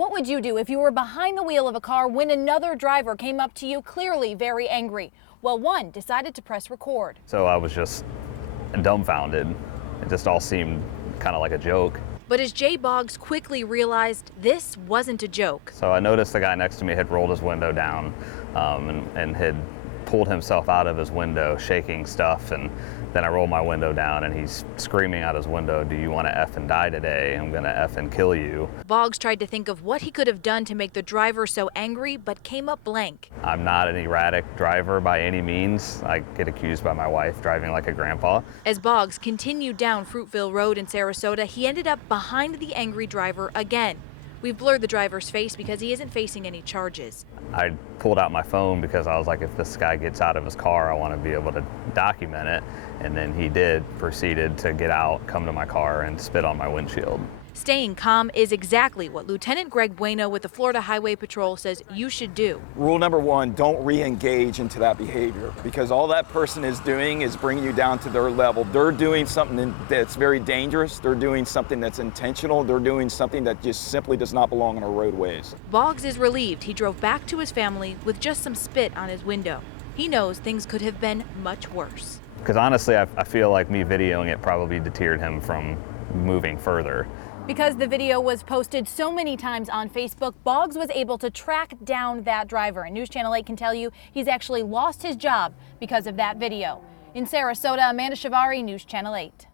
What would you do if you were behind the wheel of a car when another driver came up to you, clearly very angry? Well, one decided to press record. So I was just dumbfounded. It just all seemed kind of like a joke. But as Jay Boggs quickly realized, this wasn't a joke. So I noticed the guy next to me had rolled his window down and had pulled himself out of his window, shaking stuff. And then I rolled my window down and he's screaming out his window, "Do you want to F and die today? I'm going to F and kill you." Boggs tried to think of what he could have done to make the driver so angry, but came up blank. I'm not an erratic driver by any means. I get accused by my wife driving like a grandpa. As Boggs continued down Fruitville Road in Sarasota, he ended up behind the angry driver again. We've blurred the driver's face because he isn't facing any charges. I pulled out my phone because I was like, if this guy gets out of his car, I want to be able to document it. And then he proceeded to get out, come to my car, and spit on my windshield. Staying calm is exactly what Lieutenant Greg Bueno with the Florida Highway Patrol says you should do. Rule number one, don't re-engage into that behavior, because all that person is doing is bringing you down to their level. They're doing something that's very dangerous. They're doing something that's intentional. They're doing something that just simply does not belong on our roadways. Boggs is relieved he drove back to his family with just some spit on his window. He knows things could have been much worse. Because honestly, I feel like me videoing it probably deterred him from moving further. Because the video was posted so many times on Facebook, Boggs was able to track down that driver. And News Channel 8 can tell you he's actually lost his job because of that video. In Sarasota, Ciavarri, News Channel 8.